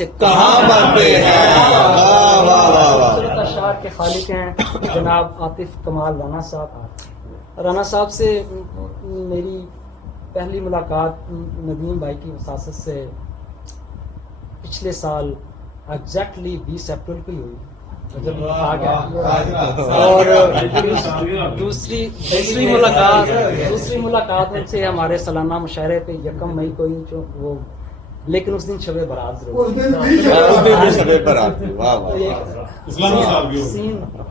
سے کہاں بنتے ہیں. واہ واہ واہ واہ. خوبصورت اشعار کے خالق ہیں جناب عاطف کمال رانا صاحب. رانا صاحب سے میری پہلی ملاقات ندیم بھائی کی وساست سے پچھلے سال ایگزیکٹلی 20 اپریل کو ہی ہوئی جب آ گیا. اور دوسری ملاقات ان سے ہمارے سالانہ مشاعرے پہ 1 مئی کو ہی جو وہ، لیکن اس دن شب برات ضرور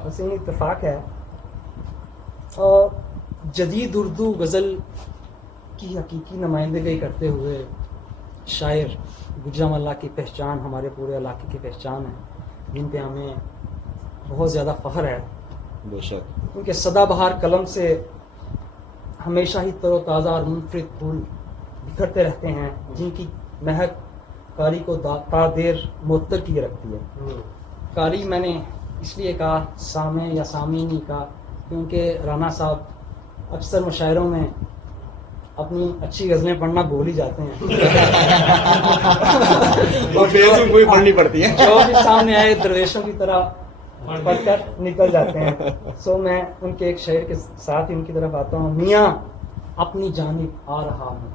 حسین اتفاق ہے. اور جدید اردو غزل کی حقیقی نمائندگی کرتے ہوئے شاعر گجرام اللہ کی پہچان ہمارے پورے علاقے کی پہچان ہے، جن پہ ہمیں بہت زیادہ فخر ہے. بے شک. ان کے سدا بہار قلم سے ہمیشہ ہی تر و تازہ اور منفرد پھول بکھرتے رہتے ہیں، جن کی مہک قاری کو تا دیر معطر کیے رکھتی ہے. قاری میں نے اس لیے کہا سامع یا سامعین نہیں کہا کیونکہ رانا صاحب اکثر مشاعروں میں اپنی اچھی غزلیں پڑھنا بھول ہی جاتے ہیں اور فیس میں کوئی پڑھنی پڑتی ہے جو بھی سامنے آئے درویشوں کی طرح پڑھ کر نکل جاتے ہیں. سو میں ان کے ایک شعر کے ساتھ ان کی طرف آتا ہوں. میاں اپنی جانب آ رہا ہوں،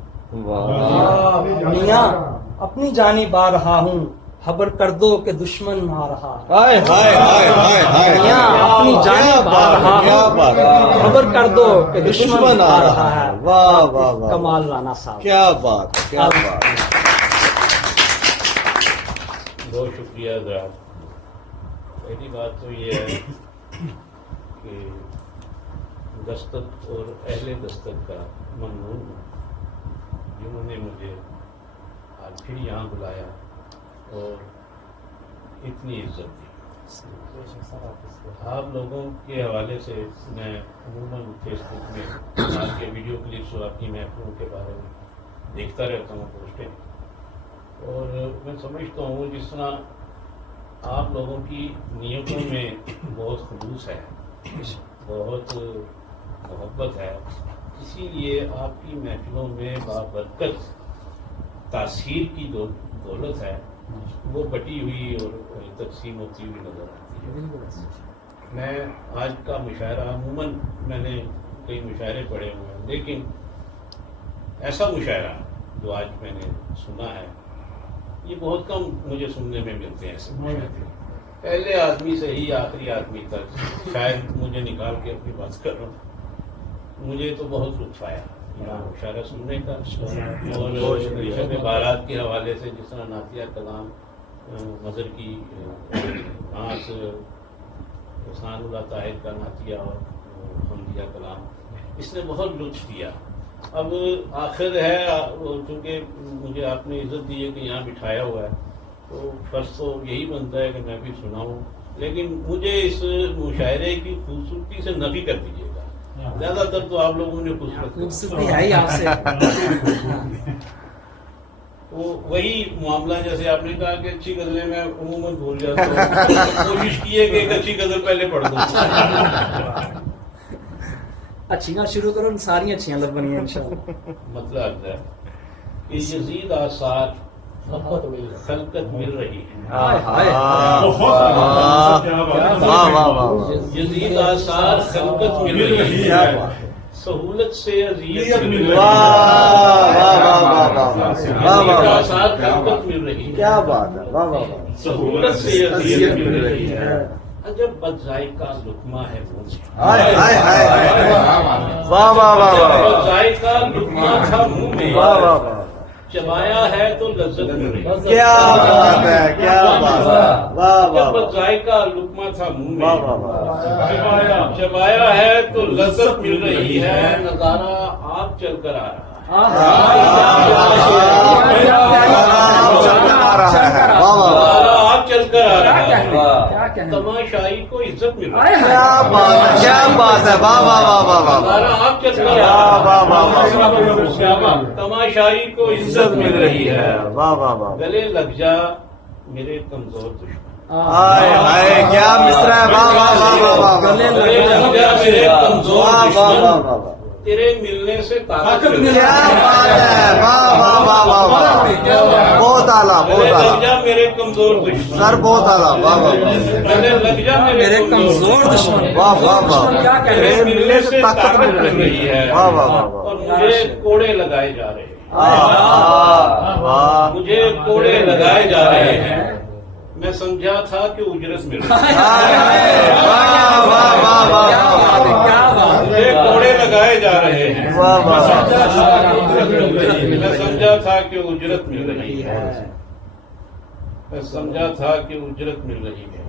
میاں اپنی جانب آ رہا ہوں، خبر کر دو کہ دشمن آ رہا ہے. میاں اپنی جانب آ رہا ہوں، خبر کر دو کہ دشمن آ رہا ہے. واہ واہ واہ. کمال رانا صاحب. کیا بات ہے، کیا بات. بہت شکریہ حضرات. پہلی بات تو یہ ہے کہ دستک اور اہل دستک کا ممنون ہوں جنہوں نے مجھے آج پھر یہاں بلایا اور اتنی عزت دی. آپ لوگوں کے حوالے سے میں عموماً فیس بک میں آپ کے ویڈیو کلپس اور آپ کی محفلوں کے بارے میں دیکھتا رہتا ہوں پوسٹیں، اور میں سمجھتا ہوں جس طرح آپ لوگوں کی نیتوں میں بہت خلوص ہے، بہت محبت ہے، اسی لیے آپ کی محفلوں میں بابرکت تاثیر کی دولت ہے، وہ بٹی ہوئی اور تقسیم ہوتی ہوئی نظر آتی ہے. میں آج کا مشاعرہ عموماً میں نے کئی مشاعرے پڑھے ہوئے ہیں، لیکن ایسا مشاعرہ جو آج میں نے سنا ہے یہ بہت کم مجھے سننے میں ملتے ہیں. ایسے مشاعرے پہلے آدمی سے ہی آخری آدمی تک شاید مجھے نکال کے اپنی بات کر رہا ہوں. مجھے تو بہت لطف آیا یہاں مشاعرہ سننے کا، اور شب بارات کے حوالے سے جس طرح نعتیہ کلام مظہر کی نعت، احسان اللہ طاہر کا نعتیہ اور حمدیہ کلام، اس نے بہت لطف دیا. اب آخر ہے، چونکہ مجھے آپ نے عزت دی ہے کہ یہاں بٹھایا ہوا ہے تو فرض تو یہی بنتا ہے کہ میں بھی سناؤں، لیکن مجھے اس مشاعرے کی خوبصورتی سے نفی کر دیجیے گا. زیادہ تر تو آپ لوگوں نے خوبصورتی ہے ہی آپ سے. وہی معاملہ جیسے آپ نے کہا کہ اچھی غزلیں میں عموماً بھول جاتا ہوں، کوشش کیے کہ ایک اچھی غزل پہلے پڑھ دوں. اچھی نہ شروع کرو، ساری اچھیاں لگ بنی ہیں انشاءاللہ. مطلب ہے کہ یزید آثار خلقت مل رہی ہے، یزید آثار خلقت مل رہی ہے، سہولت سے اذیت مل رہی ہے، آثار خلقت مل رہی ہے، کیا بات ہے. واہ واہ. سہولت سے اذیت مل رہی ہے، عجب بد ذائقہ لقمہ ہے منہ میں، واہ واہ واہ. بد ذائقہ لقمہ تھا منہ میں، چبایا ہے تو لذت مل رہی ہے. کیا بات ہے، کیا بات ہے. واہ واہ. بد ذائقہ لقمہ تھا منہ میں، چبایا ہے تو لذت مل رہی ہے، نظارہ آپ چل کر آ رہا ہے، آپ چل کر آ رہا ہے، تماشائی کو عزت مل رہی ہے. کیا بات ہے، کیا بات ہے. واہ واہ واہ واہ واہ. آپ چل کر آ رہا ہے، تماشائی کو عزت مل رہی ہے. واہ واہ واہ. گلے لگ جا میرے کمزور دشمن، ہائے ہائے کیا مصرع ہے. واہ واہ واہ واہ. گلے گلے لگ جا میرے کمزور واہ واہ دشمن، واہ واہ. تیرے ملنے سے طاقت مل کیا رہی بات ہے، واہ واہ واہ واہ واہ، بہت اعلیٰ بہت لگ اعلیٰ جا میرے کمزور دشمن، سر، بہت اعلیٰ، واہ واہ واہ پہلے لگ جا میرے کمزور دشمن، واہ واہ واہ، تیرے ملنے سے طاقت مل رہی ہے، واہ واہ واہ واہ، اور مجھے کوڑے لگائے جا رہے ہیں، واہ، مجھے کوڑے لگائے جا رہے ہیں، میں سمجھا تھا کہ اجرت مل رہی ہے، واہ واہ واہ واہ، مجھے کوڑے لگائے جا رہے ہیں، واہ واہ، میں سمجھا تھا کہ اجرت مل رہی ہے، میں سمجھا تھا کہ اجرت مل رہی ہے۔